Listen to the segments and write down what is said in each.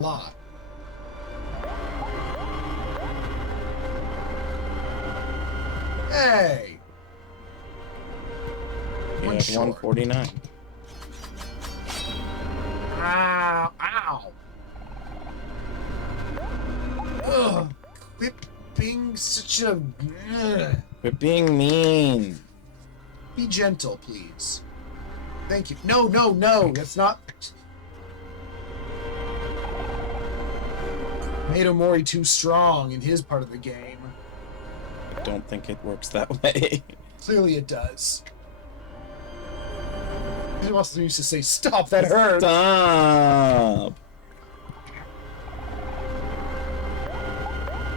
lot. Hey! You One have short. 149. Ow! Ow! Ugh! Quit being such a... Ugh. Quit being mean. Be gentle, please. Thank you. No, no, no! That's not... Made Omori too strong in his part of the game. I don't think it works that way. Clearly it does. He also used to say, "Stop, that hurts!" Stop!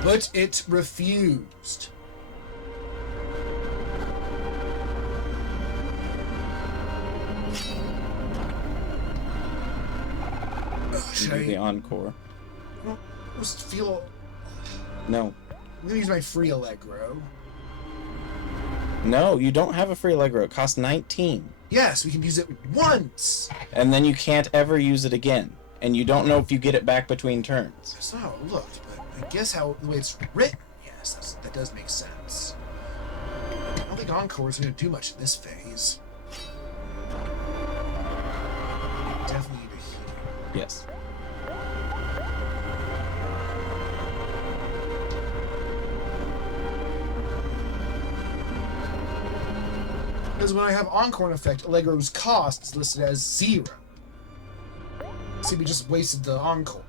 But it refused. Should Do I... the encore. I just feel... No. I'm gonna use my free Allegro. No, you don't have a free Allegro. It costs 19. Yes, we can use it once! And then you can't ever use it again. And you don't know if you get it back between turns. That's not how it looked, but I guess how the way it's written, yes, that does make sense. I don't think Encore is going to do much in this phase. Definitely need a healer. Yes. Because when I have Encore in effect, Allegro's cost is listed as 0. See, we just wasted the Encore.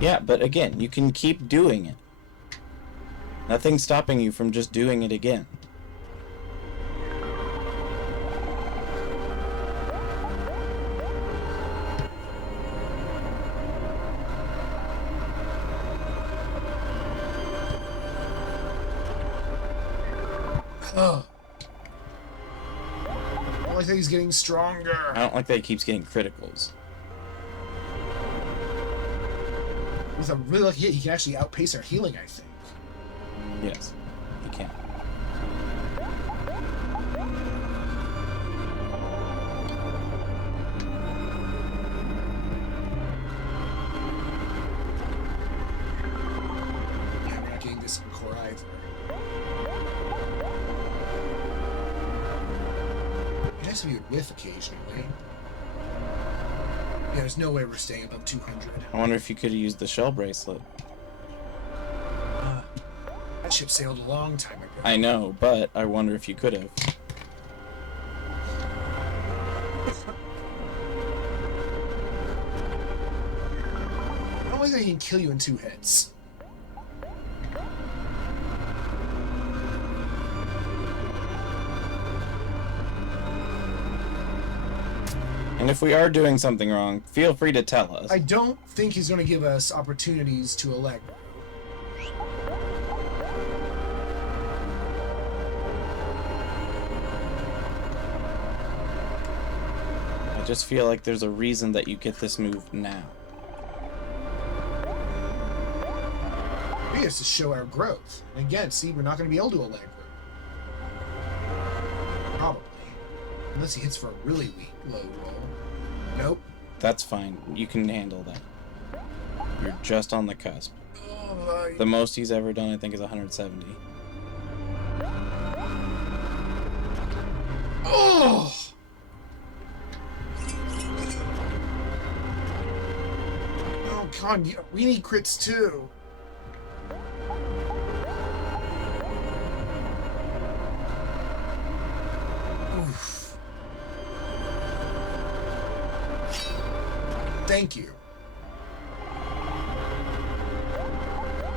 Yeah, but again, you can keep doing it. Nothing's stopping you from just doing it again. Ugh. I like that he's getting stronger. I don't like that he keeps getting criticals. With a really lucky hit, he can actually outpace our healing, I think. Yes, you can. Yeah, we're not getting this Encore either. It has to be a whiff occasionally. Yeah, there's no way we're staying above 200. I wonder if you could have used the shell bracelet. That ship sailed a long time ago. I know, but I wonder if you could have. I don't like that he can kill you in 2 hits. And if we are doing something wrong, feel free to tell us. I don't think he's going to give us opportunities to elect. I just feel like there's a reason that you get this move now. Maybe it's to show our growth. And again, see, we're not going to be able to elect. Probably. Unless he hits for a really weak low roll. Nope. That's fine. You can handle that. You're just on the cusp. Oh, The most he's ever done, I think, is 170. Oh! Oh, God, we need crits too. Oof. Thank you.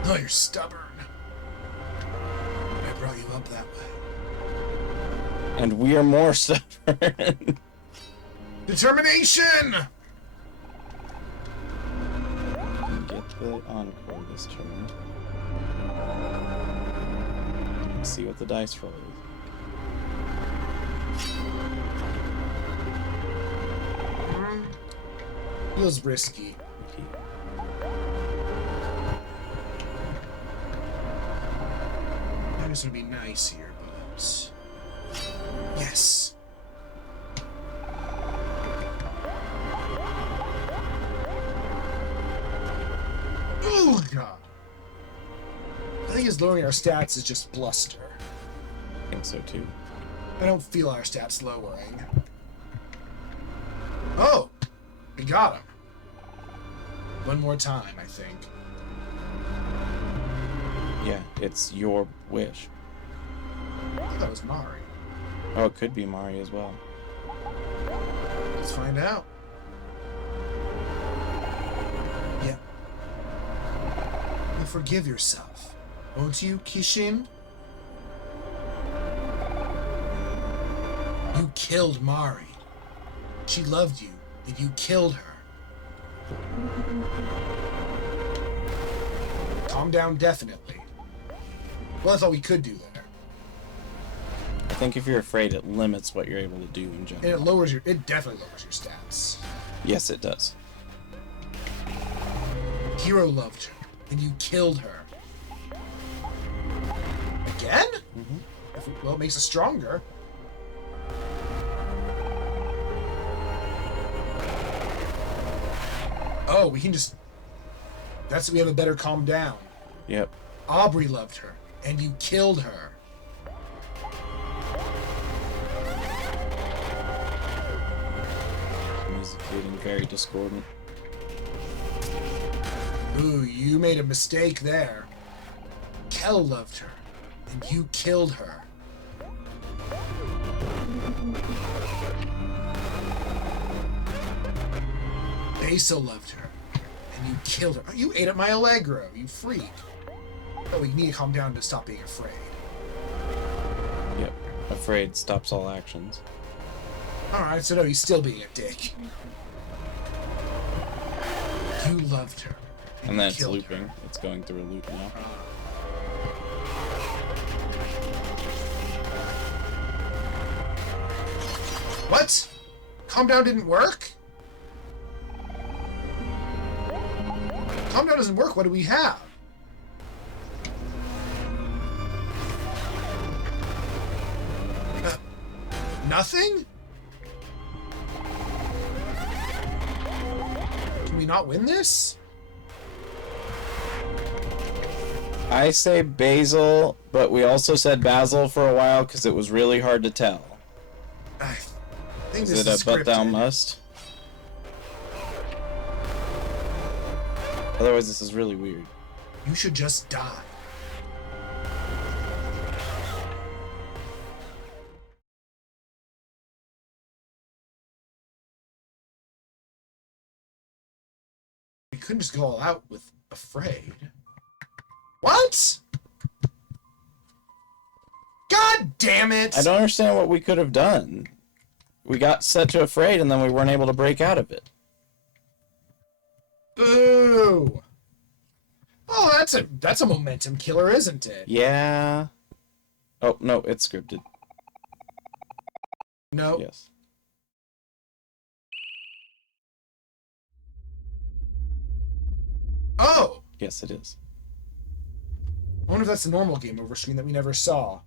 Oh, you're stubborn. I brought you up that way. And we are more stubborn. Determination! Get the encore this turn. See what the dice roll is. Feels risky. I'm just gonna be nice here, but... Yes! Oh god. I think his lowering our stats is just bluster. I think so too. I don't feel our stats lowering. Oh! We got him. One more time, I think. Yeah, it's your wish. I thought that was Mari. Oh, it could be Mari as well. Let's find out. Yeah. You'll forgive yourself, won't you, Kishin? You killed Mari. She loved you, and you killed her. Calm down, definitely. Well, that's all we could do there. I think if you're afraid, it limits what you're able to do in And general. it definitely lowers your stats. Yes, it does. Hero loved her, and you killed her. Again? Mm-hmm. Well, it makes us stronger. Oh, we can just... we have a better calm down. Yep. Aubrey loved her, and you killed her. Music getting very discordant. Ooh, you made a mistake there. Kel loved her, and you killed her. Basil loved her, and you killed her. You ate up my Allegro, you freak. Oh, we need to calm down to stop being afraid. Yep. Afraid stops all actions. Alright, so no, he's still being a dick. You loved her. And then it's killed looping. her. It's going through a loop now. What? Calm down didn't work? Calm down doesn't work. What do we have? Nothing? Can we not win this? I say Basil, but we also said Basil for a while because it was really hard to tell. I think Is this it is a but thou scripted. must? Otherwise, this is really weird. You should just die. We couldn't just go all out with afraid. What? God damn it! I don't understand what we could have done. We got set to afraid, and then we weren't able to break out of it. Boo! Oh, that's a momentum killer, isn't it? Yeah. Oh, no, it's scripted. No. Yes. Oh! Yes, it is. I wonder if that's the normal game over screen that we never saw.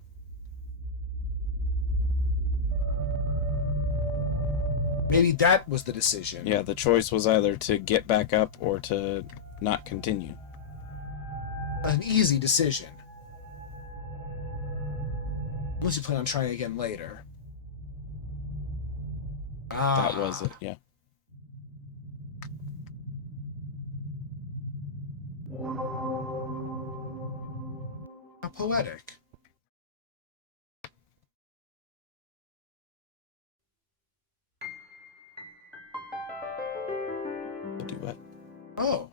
Maybe that was the decision. Yeah, the choice was either to get back up or to not continue. An easy decision. Unless you plan on trying again later. Ah. That was it, yeah. How poetic. A duet. Oh.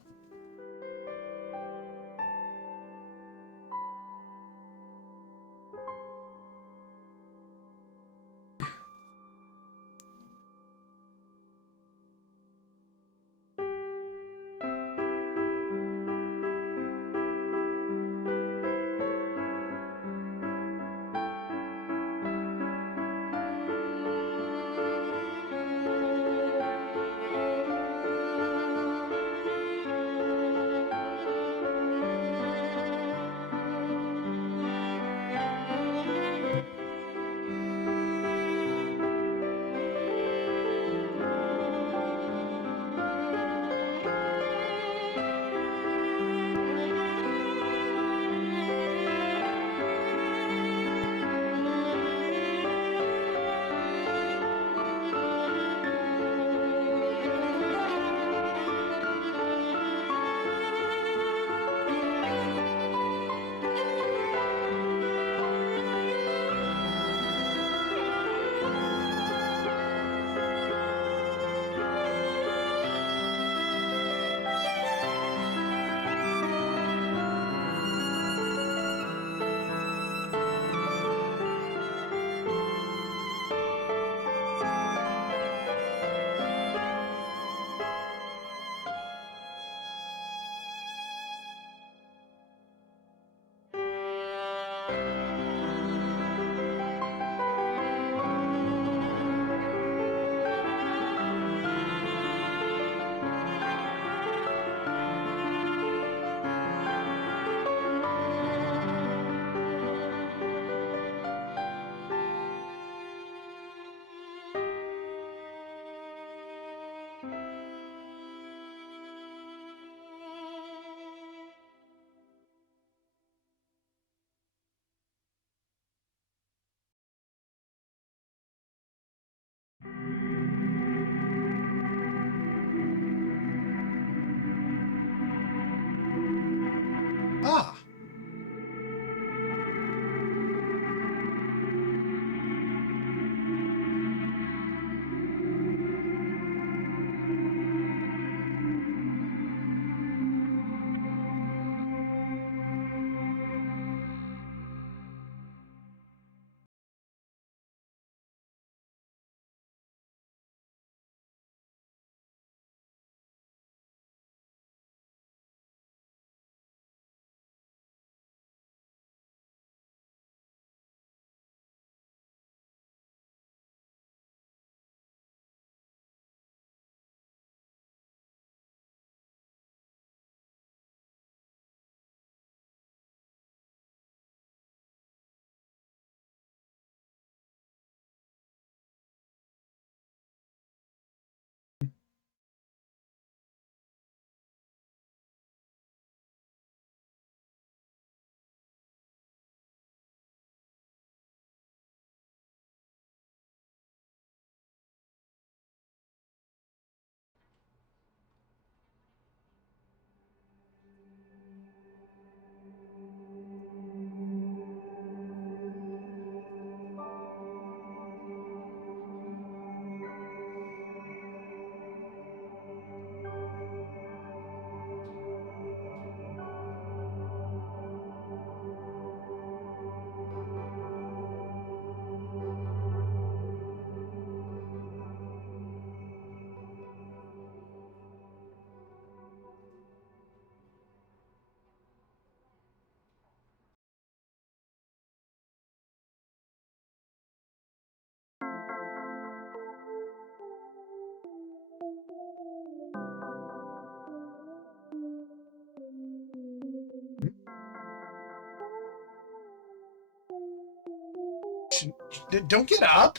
Don't get up!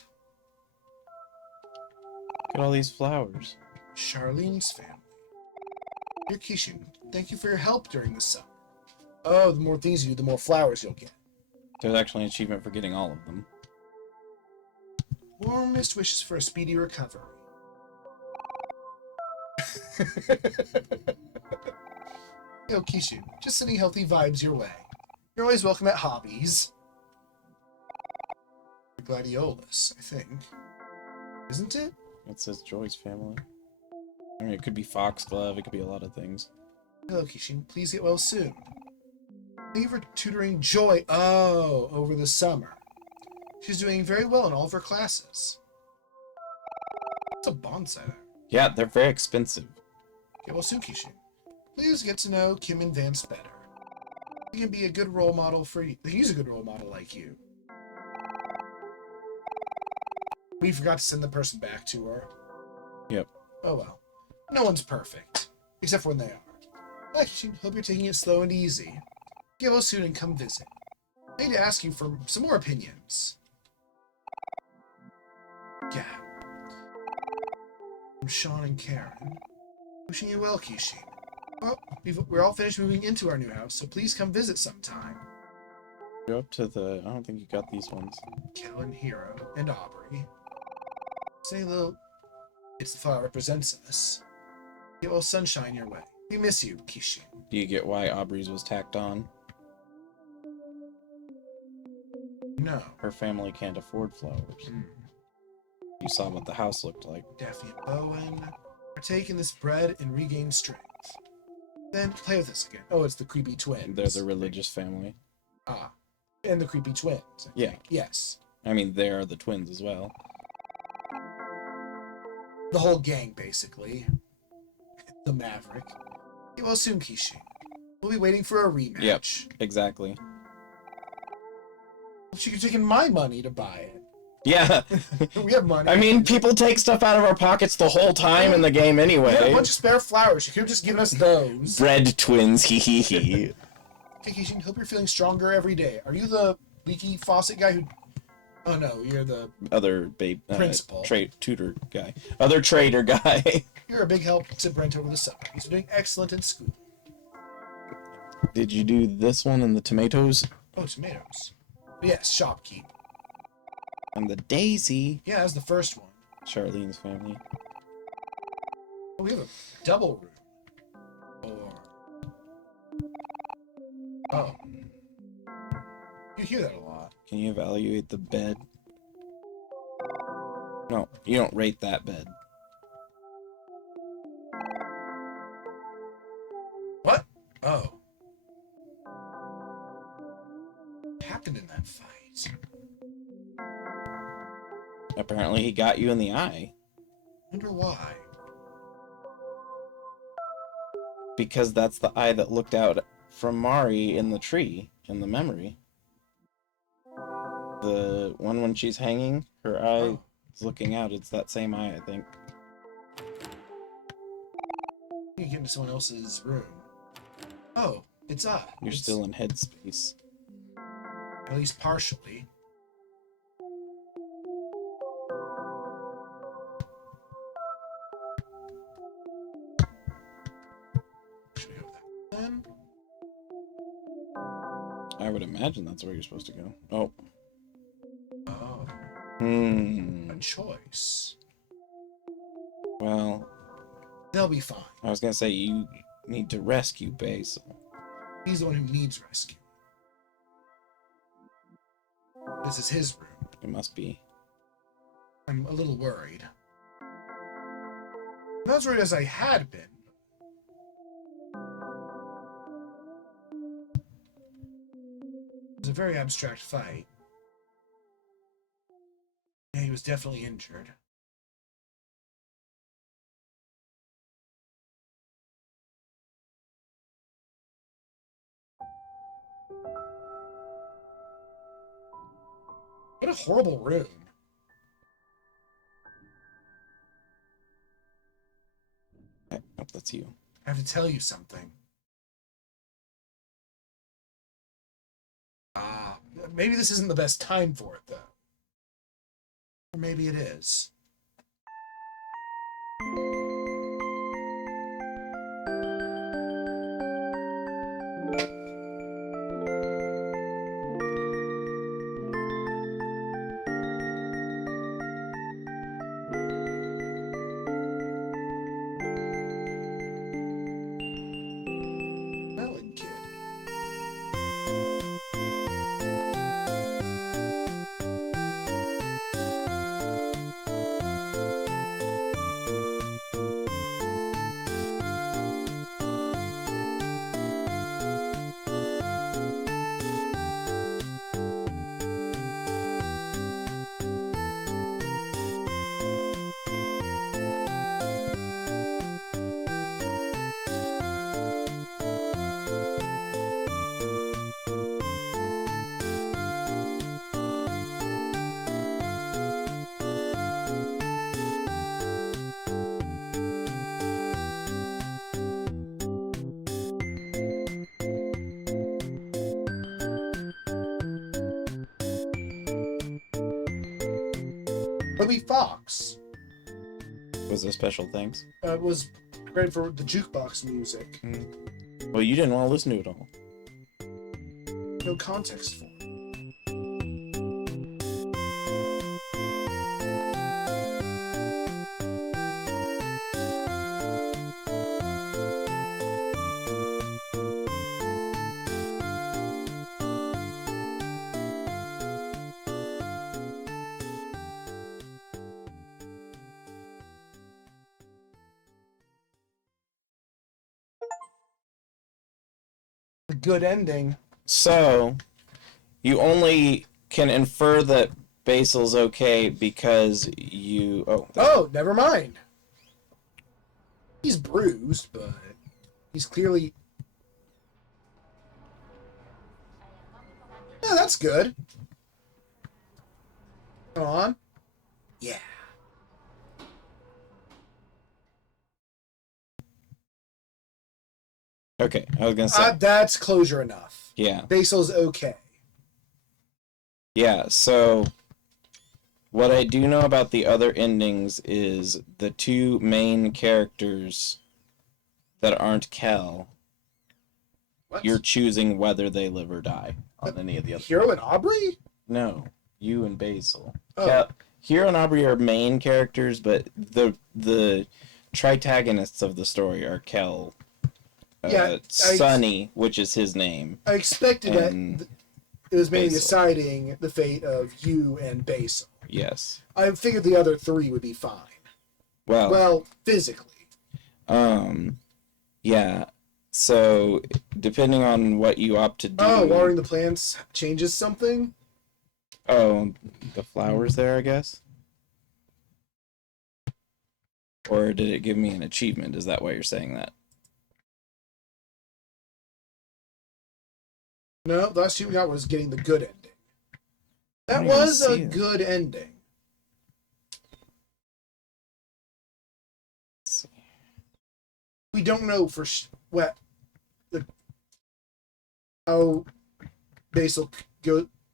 Look at all these flowers. Charlene's family. Dear Kishin, thank you for your help during the summer. Oh, the more things you do, the more flowers you'll get. There's actually an achievement for getting all of them. Warmest wishes for a speedy recovery. Yo, Kishin, just sending healthy vibes your way. You're always welcome at Hobbies. Gladiolus, I think. Isn't it? It says Joy's family. I mean, it could be Foxglove, it could be a lot of things. Hello, Kishin. Please get well soon. Thank you for tutoring Joy. Oh, over the summer. She's doing very well in all of her classes. It's a bonsai there. Yeah, they're very expensive. Get well soon, Kishin. Please get to know Kim and Vance better. He can be a good role model for you. He's a good role model like you. We forgot to send the person back to her. Yep. Oh well. No one's perfect. Except for when they are. Bye, Kishin. Hope you're taking it slow and easy. Get well soon and come visit. I need to ask you for some more opinions. Yeah. From Sean and Karen. Wishing you well, Kishin. Well, we're all finished moving into our new house, so please come visit sometime. Go up to the... I don't think you got these ones. Kellen, Hero, and Aubrey. Say a little... It's the thought that represents us. Get well sunshine your way. We miss you, Kishin. Do you get why Aubrey's was tacked on? No. Her family can't afford flowers. You saw what the house looked like. Daphne and Bowen are taking this bread and regain strength. Then play with us again. Oh, it's the creepy twins. They're the religious family. Ah. And the creepy twins. I Yeah. think. Yes. I mean, they're the twins as well. The whole gang, basically. The Maverick. Get well soon, Kishin. We'll be waiting for a rematch. Yep, exactly. She could have taken my money to buy it. Yeah. We have money. I mean, people take stuff out of our pockets the whole time in the game anyway. We had a bunch of spare flowers. She could have just given us those. Bread twins, hee hee hee. Hey, Kishin, hope you're feeling stronger every day. Are you the leaky faucet guy who... Oh, no, you're the... Other principal. Tutor guy. Other trader guy. You're a big help to Brent over the summer. He's doing excellent in school. Did you do this one and the tomatoes? Oh, tomatoes. Yes, shopkeep. And the daisy. Yeah, that's the first one. Charlene's family. Oh, we have a double room. Or... Oh. You hear that a lot. Can you evaluate the bed? No, you don't rate that bed. What? Oh. What happened in that fight? Apparently he got you in the eye. Wonder why. Because that's the eye that looked out from Mari in the tree, in the memory. The one when she's hanging, her eye is looking out. It's that same eye, I think. You get into someone else's room. Oh, it's us. You're still in headspace. At least partially. Should we go with that then? I would imagine that's where you're supposed to go. Oh. Oh. Hmm. A choice. Well, They'll be fine. I was gonna say you need to rescue Basil. He's the one who needs rescue. This is his room. It must be. I'm a little worried. Not as worried as I had been. It was a very abstract fight. Yeah, he was definitely injured. What a horrible room. I hope that's you. I have to tell you something. Maybe this isn't the best time for it, though. Or maybe it is. Melon Kid. Toby Fox Was there special things? was great for the jukebox music. Well, you didn't want to listen to it all. No context for it. A good ending. So, you only can infer that Basil's okay because you... Oh, never mind. He's bruised, but he's clearly... Yeah, that's good. Go on. Yeah. Okay, I was gonna say. That's closure enough. Yeah. Basil's okay. Yeah, so... What I do know about the other endings is the two main characters that aren't Kel, What? you're choosing whether they live or die on any of the other... Hero and Aubrey? No, you and Basil. Oh. Hero and Aubrey are main characters, but the tritagonists of the story are Kel, Sonny, which is his name. I expected and that it was mainly Basil. deciding the fate of you and Basil. Yes. I figured the other three would be fine. Well, physically. Yeah. So, depending on what you opt to do... Oh, watering the plants changes something? Oh, the flowers there, I guess? Or did it give me an achievement? Is that why you're saying that? No, the last two we got was getting the good ending. I That don't even was a see it. good ending. Let's see. We don't know for how Basil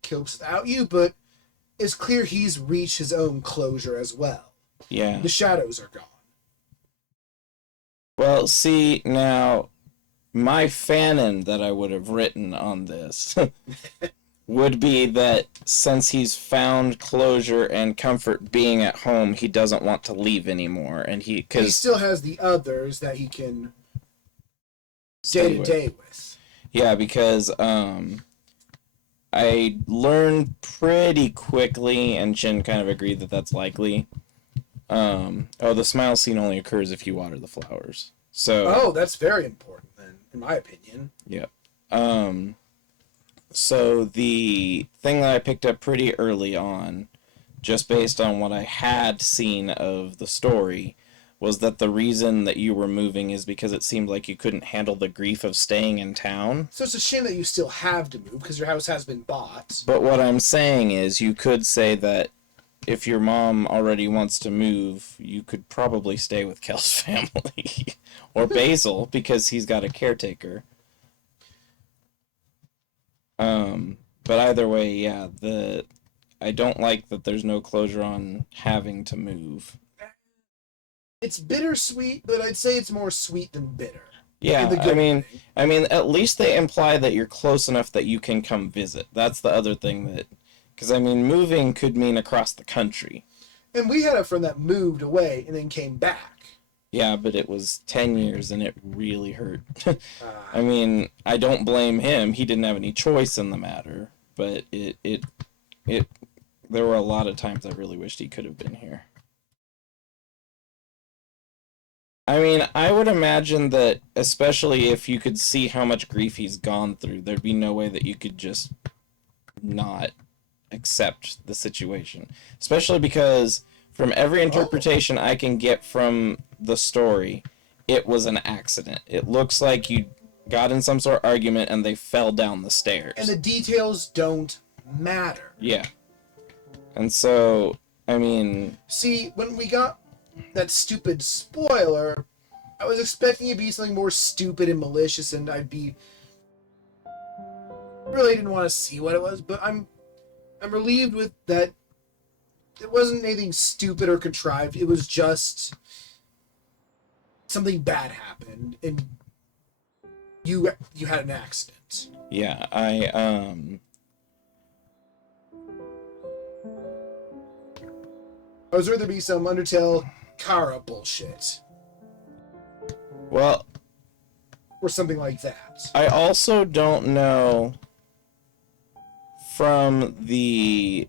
kills without you, but it's clear he's reached his own closure as well. Yeah. The shadows are gone. Well, see, now, my fanon that I would have written on this would be that since he's found closure and comfort being at home, he doesn't want to leave anymore, and He because still has the others that he can stay day with. Yeah, because I learned pretty quickly, and Chin kind of agreed that that's likely. The smile scene only occurs if you water the flowers. So. Oh, that's very important then, in my opinion. Yeah. So the thing that I picked up pretty early on, just based on what I had seen of the story, was that the reason that you were moving is because it seemed like you couldn't handle the grief of staying in town. So it's a shame that you still have to move because your house has been bought. But what I'm saying is you could say that if your mom already wants to move, you could probably stay with Kel's family. Or Basil, because he's got a caretaker. But either way, yeah, I don't like that there's no closure on having to move. It's bittersweet, but I'd say it's more sweet than bitter. Yeah, I mean, at least they imply that you're close enough that you can come visit. That's the other thing that, because I mean, moving could mean across the country. And we had a friend that moved away and then came back. Yeah, but it was 10 years and it really hurt. I mean, I don't blame him. He didn't have any choice in the matter, but it there were a lot of times I really wished he could have been here. I mean, I would imagine that, especially if you could see how much grief he's gone through, there'd be no way that you could just not accept the situation. Especially because, from every interpretation I can get from the story, it was an accident. It looks like you got in some sort of argument and they fell down the stairs. And the details don't matter. Yeah. And so, I mean... See, when we got that stupid spoiler, I was expecting it to be something more stupid and malicious, and really didn't want to see what it was, but I'm relieved with that. It wasn't anything stupid or contrived. It was just something bad happened, and you had an accident. Yeah, I was worried there'd be some Undertale Kara bullshit. Well... Or something like that. I also don't know from the...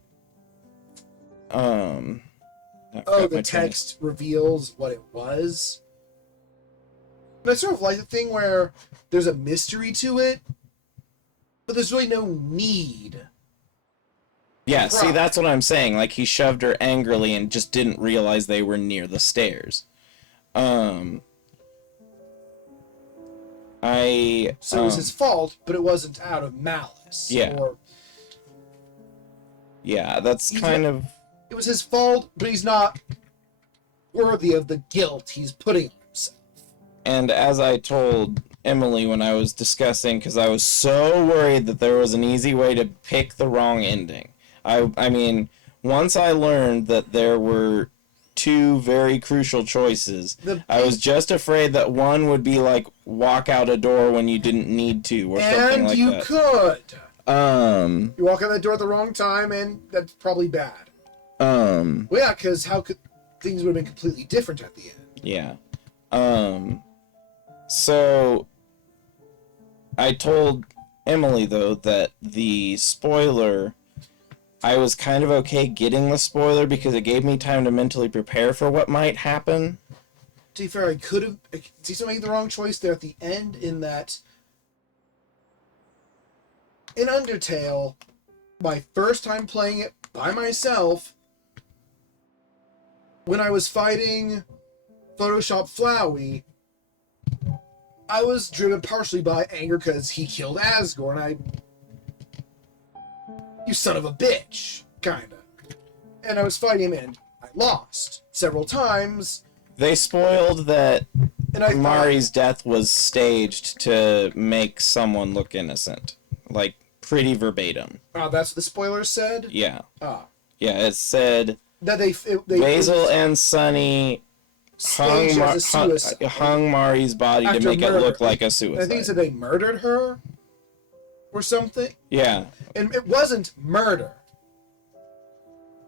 the text reveals what it was. But I sort of like the thing where there's a mystery to it, but there's really no need. Yeah, see, that's what I'm saying. Like, he shoved her angrily and just didn't realize they were near the stairs. So it was his fault, but it wasn't out of malice. Yeah. Yeah, that's kind of... It was his fault, but he's not worthy of the guilt he's putting on himself. And as I told Emily when I was discussing, because I was so worried that there was an easy way to pick the wrong ending. I mean, once I learned that there were two very crucial choices, I was just afraid that one would be like walk out a door when you didn't need to, or something like that. And you could. You walk out that door at the wrong time, and that's probably bad. Well, yeah, because how could things would have been completely different at the end? Yeah. So I told Emily though that the spoiler, I was kind of okay getting the spoiler because it gave me time to mentally prepare for what might happen. To be fair, I could have made the wrong choice there at the end, in that in Undertale, my first time playing it by myself, when I was fighting Photoshop Flowey, I was driven partially by anger because he killed Asgore, and you son of a bitch, kinda. And I was fighting him, and I lost several times. They spoiled that And Mari's death was staged to make someone look innocent. Like, pretty verbatim. Oh, that's what the spoilers said? Yeah. Ah. Yeah, it said that they Basil and Sunny hung Mari's body to make it look like a suicide. I think it said they murdered her or something. Yeah. And it wasn't murder.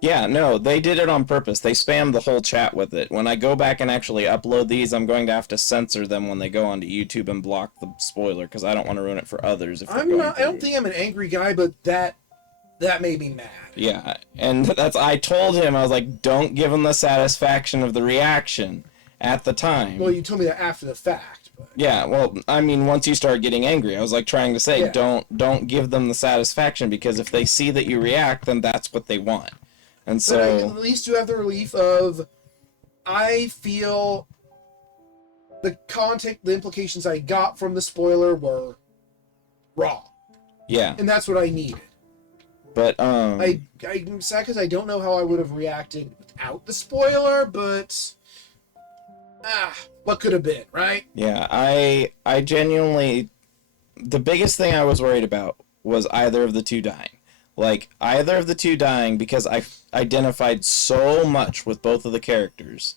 Yeah, no, they did it on purpose. They spammed the whole chat with it. When I go back and actually upload these, I'm going to have to censor them when they go onto YouTube and block the spoiler, because I don't want to ruin it for others. I don't think I'm an angry guy, but that made me mad. Yeah, and I told him, I was like, don't give him the satisfaction of the reaction at the time. Well, you told me that after the fact. But... Yeah, well, I mean, once you start getting angry, I was like trying to say, don't give them the satisfaction, because if they see that you react, then that's what they want. And so, but at least you have the relief of, I feel the implications I got from the spoiler were wrong. Yeah. And that's what I needed. But, I'm sad because I don't know how I would have reacted without the spoiler, but, what could have been, right? Yeah, I genuinely, the biggest thing I was worried about was either of the two dying. like either of the two dying because I identified so much with both of the characters.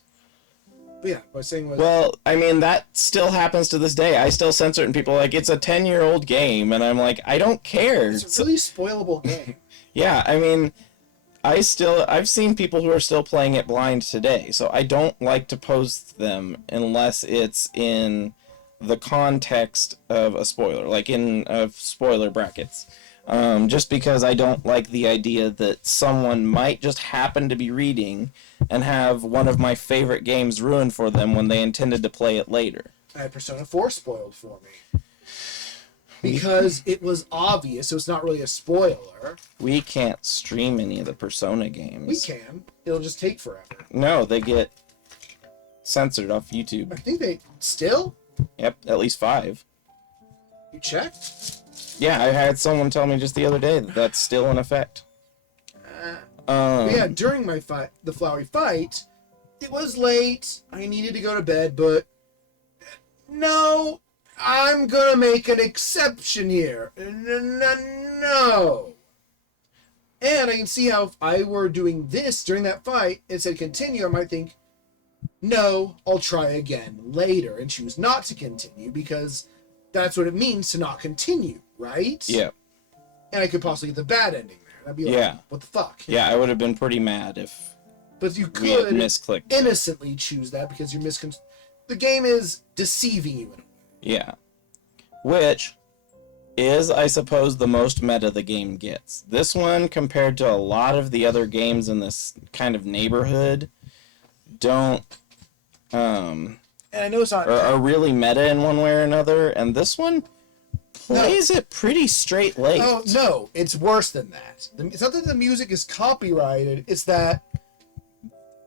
But yeah, what I was saying was... Well, I mean, that still happens to this day. I still censor it, and people are like, it's a 10-year-old game, and I'm like, I don't care. It's a really spoilable game. Yeah, I mean, I've seen people who are still playing it blind today, so I don't like to post them unless it's in the context of a spoiler, like in spoiler brackets. Just because I don't like the idea that someone might just happen to be reading and have one of my favorite games ruined for them when they intended to play it later. I had Persona 4 spoiled for me. Because it was obvious, so it's not really a spoiler. We can't stream any of the Persona games. We can. It'll just take forever. No, they get censored off YouTube. I think they... Still? Yep, at least 5. You checked? Yeah, I had someone tell me just the other day that that's still in effect. Yeah, during my fight, the flowery fight, it was late. I needed to go to bed, but no, I'm gonna make an exception here. No. And I can see how if I were doing this during that fight, it said continue, I might think, no, I'll try again later and choose not to continue because that's what it means to not continue, right? Yeah. And I could possibly get the bad ending there. I'd be like, Yeah. what the fuck? Yeah, I would have been pretty mad if But you we had could misclicked. innocently choose that because you're the game is deceiving you in a way. Yeah. Which is, I suppose, the most meta the game gets. This one, compared to a lot of the other games in this kind of neighborhood, don't And I know it's not are really meta in one way or another, and this one plays it pretty straight laced. Oh no, it's worse than that. It's not that the music is copyrighted, it's that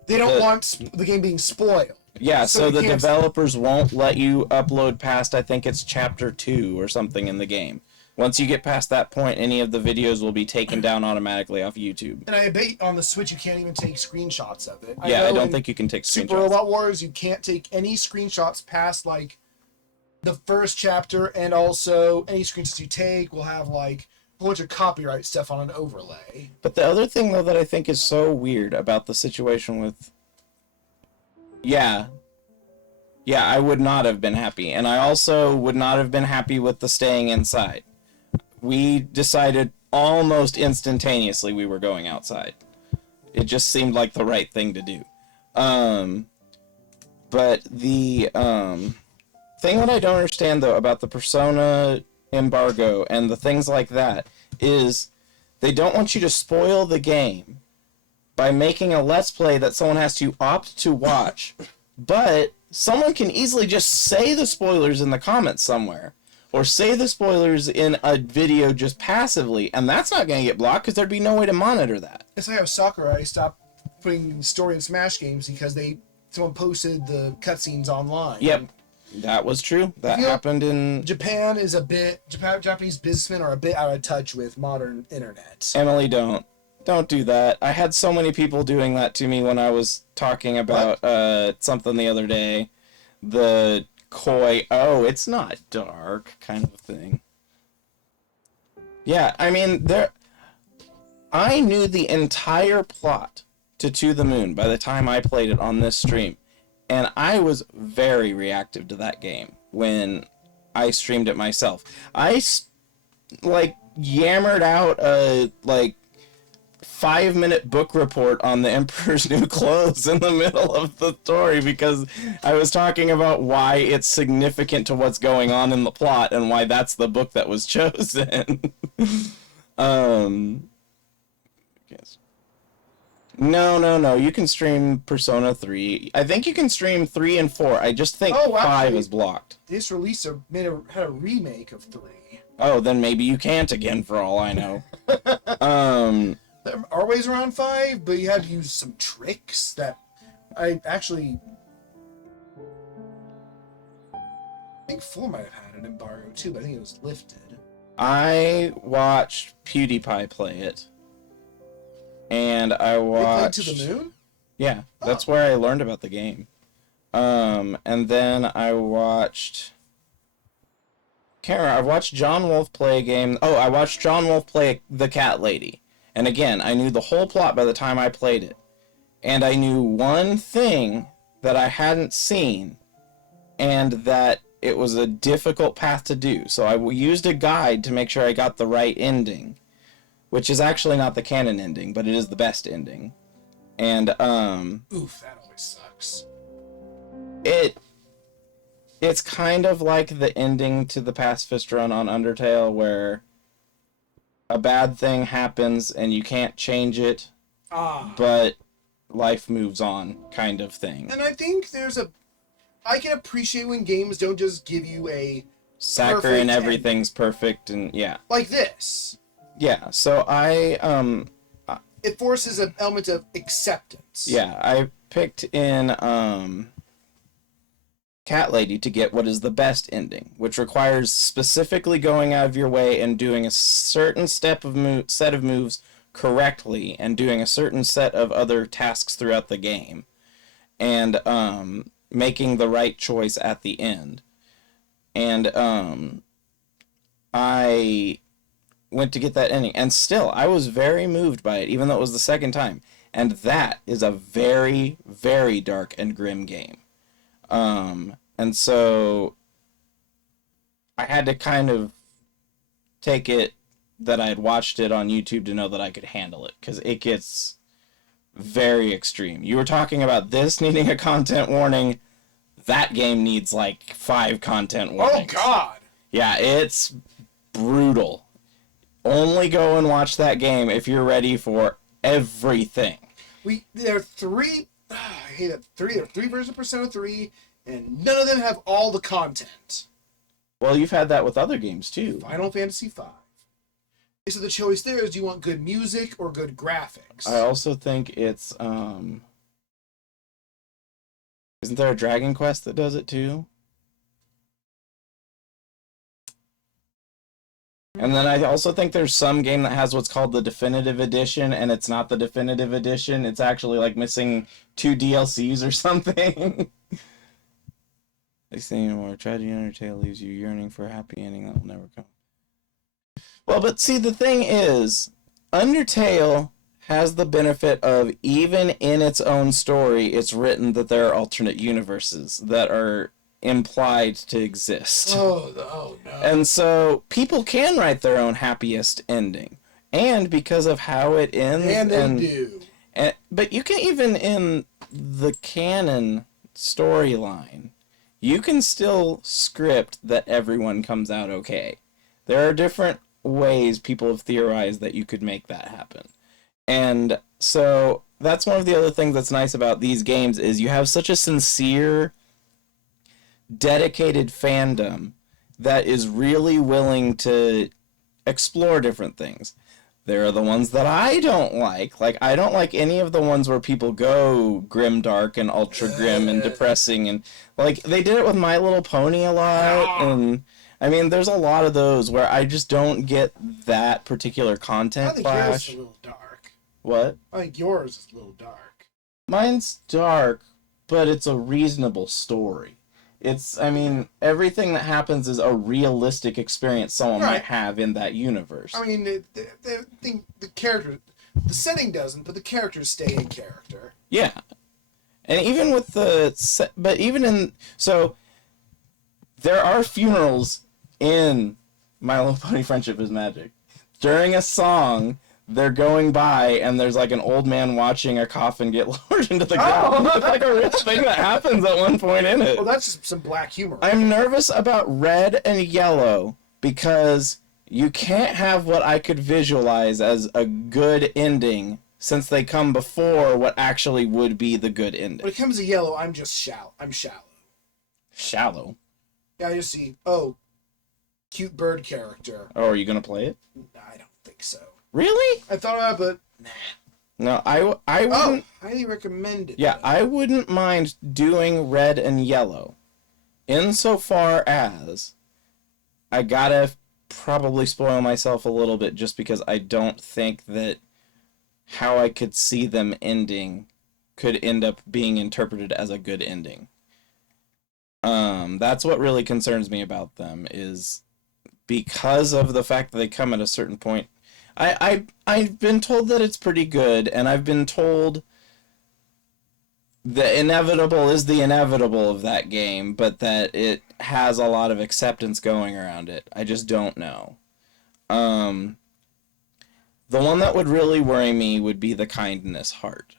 they don't want the game being spoiled. Yeah, so the you can't- developers won't let you upload past, I think it's chapter 2 or something in the game. Once you get past that point, any of the videos will be taken down automatically off YouTube. And I bet on the Switch you can't even take screenshots of it. Yeah, I know don't in think you can take Super screenshots. Robot Wars, you can't take any screenshots past like the first chapter, and also any screenshots you take will have like a bunch of copyright stuff on an overlay. But the other thing, though, that I think is so weird about the situation with... Yeah, I would not have been happy. And I also would not have been happy with the staying inside. We decided almost instantaneously we were going outside. It just seemed like the right thing to do. But the thing that I don't understand, though, about the Persona embargo and the things like that is they don't want you to spoil the game by making a Let's Play that someone has to opt to watch. But someone can easily just say the spoilers in the comments somewhere. Or say the spoilers in a video just passively, and that's not going to get blocked because there'd be no way to monitor that. It's like how Sakurai stopped putting story in Smash games because someone posted the cutscenes online. Yep, that was true. That happened in... Japanese businessmen are a bit out of touch with modern internet. Emily, don't do that. I had so many people doing that to me when I was talking about something the other day. The coy, oh, it's not dark kind of thing. Yeah, I mean, I knew the entire plot to the Moon by the time I played it on this stream, and I was very reactive to that game when I streamed it myself. I yammered out a 5-minute book report on the Emperor's New Clothes in the middle of the story because I was talking about why it's significant to what's going on in the plot and why that's the book that was chosen. Yes. No. You can stream Persona 3. I think you can stream 3 and 4. I just think 5 is blocked. This release had a remake of 3. Oh, then maybe you can't again for all I know. There are ways around 5, but you had to use some tricks that I think 4 might have had an embargo too, but I think it was lifted. I watched PewDiePie play it, and I watched... They played To the Moon? Yeah, that's where I learned about the game. And then I watched... Can't remember. I watched John Wolf play a game... Oh, I watched John Wolf play The Cat Lady. And again, I knew the whole plot by the time I played it. And I knew one thing that I hadn't seen, and that it was a difficult path to do. So I used a guide to make sure I got the right ending, which is actually not the canon ending, but it is the best ending. And Oof, that always sucks. It's kind of like the ending to the Pacifist Run on Undertale, where a bad thing happens and you can't change it, but life moves on, kind of thing. And I think I can appreciate when games don't just give you a Sacker and everything's perfect, and yeah. Like this. Yeah, so it forces an element of acceptance. Yeah, I picked in Cat Lady to get what is the best ending, which requires specifically going out of your way and doing a certain set of moves correctly and doing a certain set of other tasks throughout the game, and making the right choice at the end. And I went to get that ending, and still I was very moved by it, even though it was the second time. And that is a very, very dark and grim game. And so I had to kind of take it that I had watched it on YouTube to know that I could handle it, because it gets very extreme. You were talking about this needing a content warning. That game needs like 5 content warnings. Oh, God! Yeah, it's brutal. Only go and watch that game if you're ready for everything. There are 3... I hate that. There are 3 versions of Persona 3, and none of them have all the content. Well, you've had that with other games, too. Final Fantasy V. So the choice there is, do you want good music or good graphics? I also think it's, isn't there a Dragon Quest that does it, too? And then I also think there's some game that has what's called the Definitive Edition, and it's not the Definitive Edition. It's actually like missing 2 DLCs or something. They say more tragedy in Undertale leaves you yearning for a happy ending that will never come. Well, but see, the thing is, Undertale has the benefit of, even in its own story, it's written that there are alternate universes that are implied to exist. Oh no. And so people can write their own happiest ending. And because of how it ends... And they do. But you can, even in the canon storyline, you can still script that everyone comes out okay. There are different ways people have theorized that you could make that happen. And so that's one of the other things that's nice about these games, is you have such a sincere, dedicated fandom that is really willing to explore different things. There are the ones that I don't like. Like, I don't like any of the ones where people go grim dark and ultra grim and depressing, and like they did it with My Little Pony a lot. And I mean, there's a lot of those where I just don't get that particular content I think clash. yours is a little dark. What? I think yours is a little dark. Mine's dark, but it's a reasonable story. I mean, everything that happens is a realistic experience someone might have in that universe. I mean, the character, the setting doesn't, but the characters stay in character. Yeah. And even with so, there are funerals in My Little Pony Friendship is Magic. During a song, they're going by, and there's like an old man watching a coffin get lowered into the ground. It's like a real thing that happens at one point in it. Well, that's just some black humor. I'm nervous about Red and Yellow because you can't have what I could visualize as a good ending, since they come before what actually would be the good ending. When it comes to Yellow, I'm just shallow. I'm shallow. Shallow? Yeah, I just see, cute bird character. Oh, are you going to play it? I don't think so. Really? I thought about it, but no, I wouldn't. Highly recommended. Yeah, I wouldn't mind doing Red and Yellow, insofar as I gotta probably spoil myself a little bit, just because I don't think that how I could see them ending could end up being interpreted as a good ending. That's what really concerns me about them, is because of the fact that they come at a certain point. I've been told that it's pretty good, and I've been told the inevitable is the inevitable of that game, but that it has a lot of acceptance going around it. I just don't know. Um, the one that would really worry me would be the kindness heart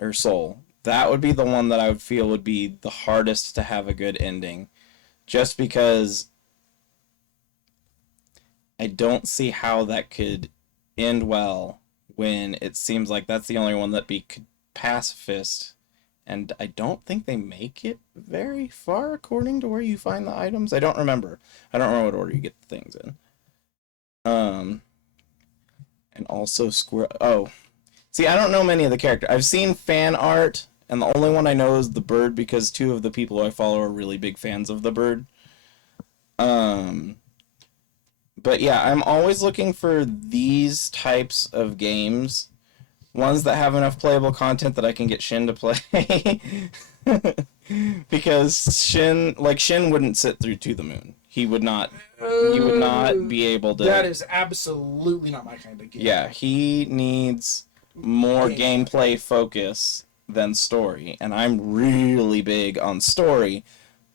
or soul. That would be the one that I would feel would be the hardest to have a good ending, just because I don't see how that could end well when it seems like that's the only one that be pacifist, and I don't think they make it very far according to where you find the items. I don't remember. I don't remember what order you get the things in. And also squirrel. Oh, see, I don't know many of the characters. I've seen fan art, and the only one I know is the bird because two of the people I follow are really big fans of the bird. But yeah, I'm always looking for these types of games, ones that have enough playable content that I can get Shin to play. Because Shin wouldn't sit through To the Moon. He would not be able to. That is absolutely not my kind of game. Yeah, he needs more gameplay focus than story, and I'm really big on story,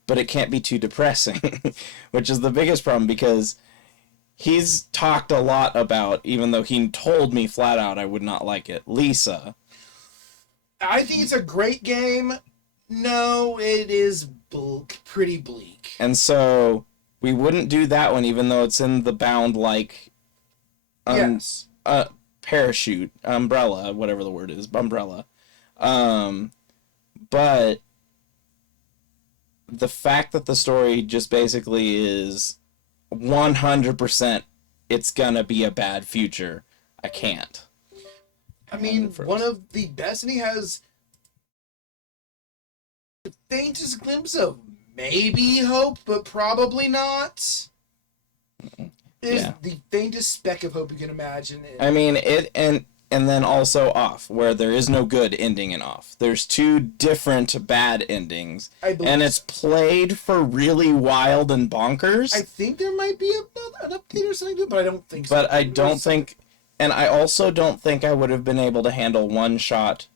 but it can't be too depressing, which is the biggest problem because he's talked a lot about, even though he told me flat out I would not like it, Lisa. I think it's a great game. No, it is pretty bleak. And so we wouldn't do that one, even though it's in the bound yes. Parachute, umbrella, whatever the word is, umbrella. But the fact that the story just basically is 100% it's gonna be a bad future, I can't. I mean, one of the best, and he has the faintest glimpse of maybe hope, but probably not. Is the faintest speck of hope you can imagine. I mean, it and then also Off, where there is no good ending in Off. There's two different bad endings, and it's played for really wild and bonkers. I think there might be an update or something, but I don't think so. But I don't think, and I also don't think I would have been able to handle one shot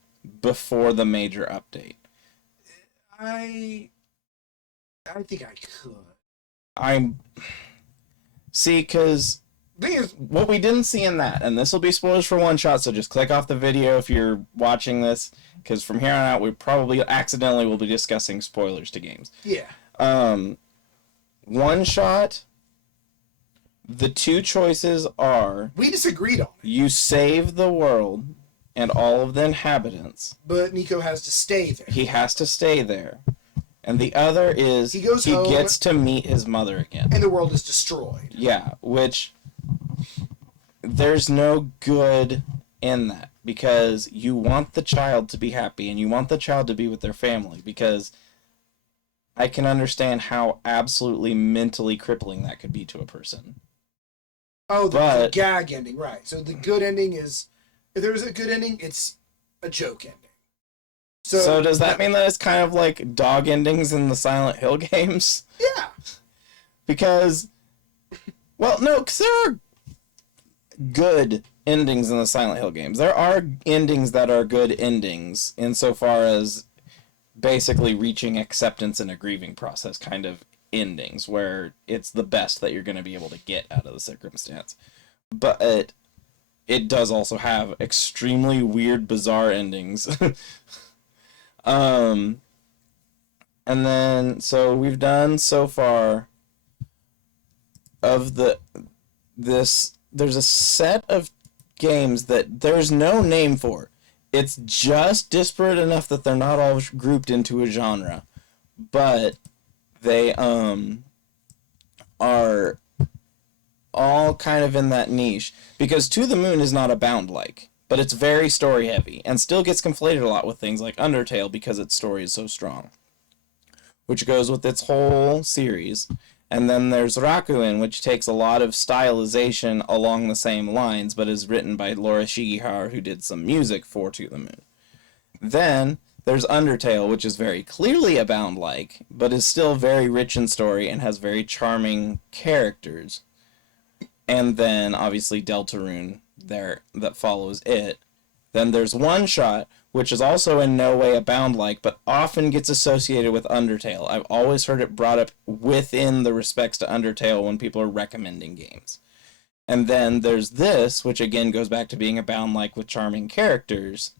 before the major update. I think I could. Because what we didn't see in that, and this will be spoilers for one shot, so just click off the video if you're watching this, because from here on out we probably accidentally will be discussing spoilers to games. Yeah. One shot, the two choices are... We disagreed on it. You save the world and all of the inhabitants. But Nico has to stay there. He has to stay there. And the other is he gets to meet his mother again. And the world is destroyed. Yeah, which there's no good in that, because you want the child to be happy and you want the child to be with their family, because I can understand how absolutely mentally crippling that could be to a person. Oh, the gag ending, right. So the good ending is, if there's a good ending, it's a joke ending. So does that mean that it's kind of like dog endings in the Silent Hill games? Yeah. Because, well, no, because there are good endings in the Silent Hill games. There are endings that are good endings insofar as basically reaching acceptance in a grieving process kind of endings, where it's the best that you're going to be able to get out of the circumstance. But it does also have extremely weird, bizarre endings. And then, so we've done so far of there's a set of games that there's no name for. It's just disparate enough that they're not all grouped into a genre, but they are all kind of in that niche, because To the Moon is not a Bound-like, but it's very story heavy and still gets conflated a lot with things like Undertale because its story is so strong, which goes with its whole series. And then there's Rakuin, which takes a lot of stylization along the same lines, but is written by Laura Shigihara, who did some music for To the Moon. Then there's Undertale, which is very clearly a Bound-like, but is still very rich in story and has very charming characters. and then obviously Deltarune there that follows it. Then there's One Shot, which is also in no way a Bound-like, but often gets associated with Undertale. I've always heard it brought up within the respects to Undertale when people are recommending games. And then there's this, which again goes back to being a Bound-like with charming characters.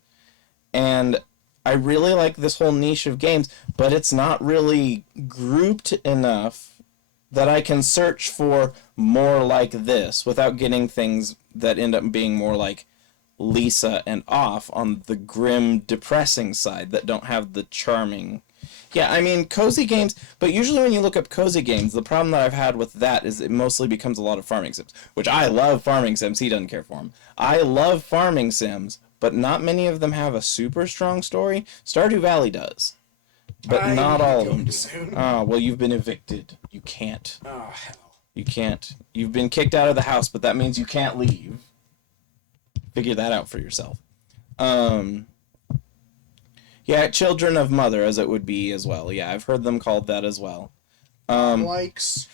And I really like this whole niche of games, but it's not really grouped enough that I can search for more like this without getting things that end up being more like Lisa and Off on the grim, depressing side that don't have the charming. Yeah, I mean, cozy games, but usually when you look up cozy games, the problem that I've had with that is it mostly becomes a lot of farming sims, which I love farming sims, he doesn't care for them. I love farming sims, but not many of them have a super strong story. Stardew Valley does, but not all of them do. Oh, well, you've been evicted. You can't. Oh, hell. You can't. You've been kicked out of the house, but that means you can't leave. Figure that out for yourself. Yeah, Children of Mother, as it would be as well. Yeah, I've heard them called that as well. Likes.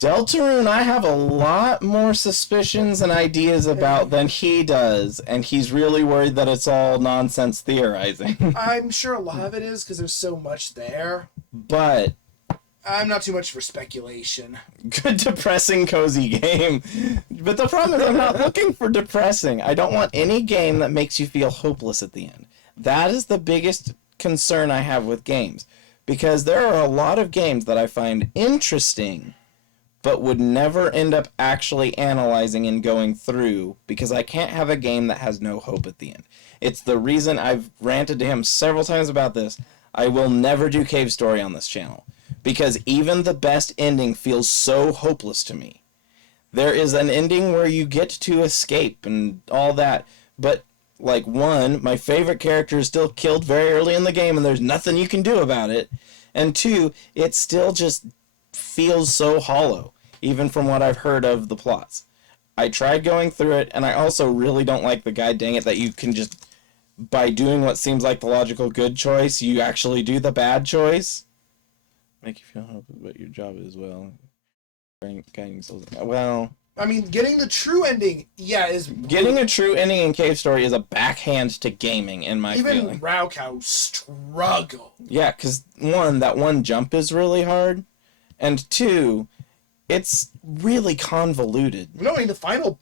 Deltarune, I have a lot more suspicions and ideas about than he does, and he's really worried that it's all nonsense theorizing. I'm sure a lot of it is because there's so much there. But I'm not too much for speculation. good, depressing, cozy game. But the problem is I'm not looking for depressing. I don't want any game that makes you feel hopeless at the end. That is the biggest concern I have with games. Because there are a lot of games that I find interesting, but would never end up actually analyzing and going through, because I can't have a game that has no hope at the end. It's the reason I've ranted to him several times about this. I will never do Cave Story on this channel, because even the best ending feels so hopeless to me. There is an ending where you get to escape and all that, but like, one, my favorite character is still killed very early in the game and there's nothing you can do about it, and two, it still just feels so hollow, even from what I've heard of the plots. I tried going through it, and I also really don't like the guy, dang it, that you can just, by doing what seems like the logical good choice, you actually do the bad choice. Make you feel hopeless about your job as well. Guiding souls. Well, I mean, getting the true ending, yeah, is... Getting a true ending in Cave Story is a backhand to gaming, in my feeling. Even Raocow struggle. Yeah, because, one, that one jump is really hard, and two, it's really convoluted. No, I mean, the final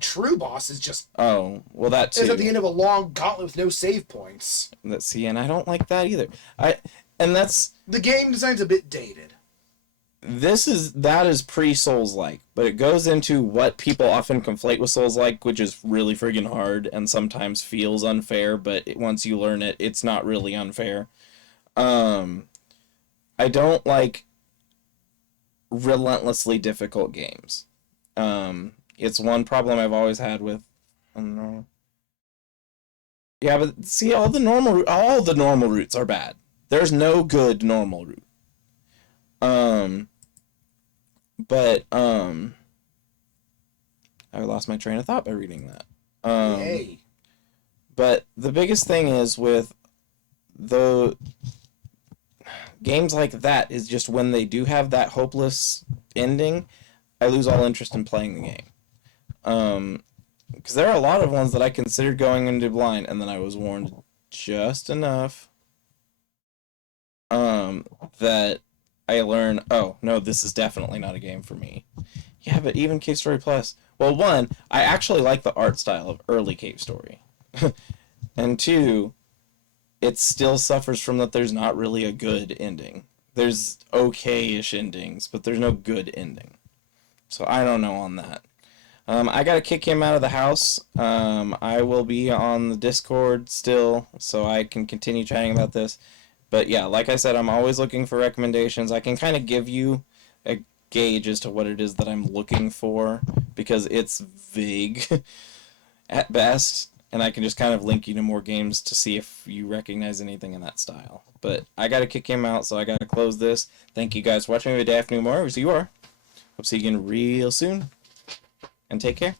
true boss is just... Oh, well, that too. Is at the end of a long gauntlet with no save points. Let's see, and I don't like that either. And that's... The game design's a bit dated. That is pre-Souls-like, but it goes into what people often conflate with Souls-like, which is really friggin' hard and sometimes feels unfair, but once you learn it, it's not really unfair. I don't like relentlessly difficult games. It's one problem I've always had with... I don't know. Yeah, but see, all the normal routes are bad. There's no good normal route. I lost my train of thought by reading that. Yay. But the biggest thing is with the games like that is just when they do have that hopeless ending, I lose all interest in playing the game. Because there are a lot of ones that I considered going into blind, and then I was warned just enough that I learn, oh, no, this is definitely not a game for me. Yeah, but even Cave Story Plus. Well, one, I actually like the art style of early Cave Story. And two, it still suffers from that there's not really a good ending. There's okay-ish endings, but there's no good ending. So I don't know on that. I gotta kick him out of the house. I will be on the Discord still, so I can continue chatting about this. But yeah, like I said, I'm always looking for recommendations. I can kind of give you a gauge as to what it is that I'm looking for, because it's vague at best, and I can just kind of link you to more games to see if you recognize anything in that style. But I gotta kick him out, so I gotta close this. Thank you guys for watching. Day afternoon, more. Wherever you are. Hope to see you again real soon, and take care.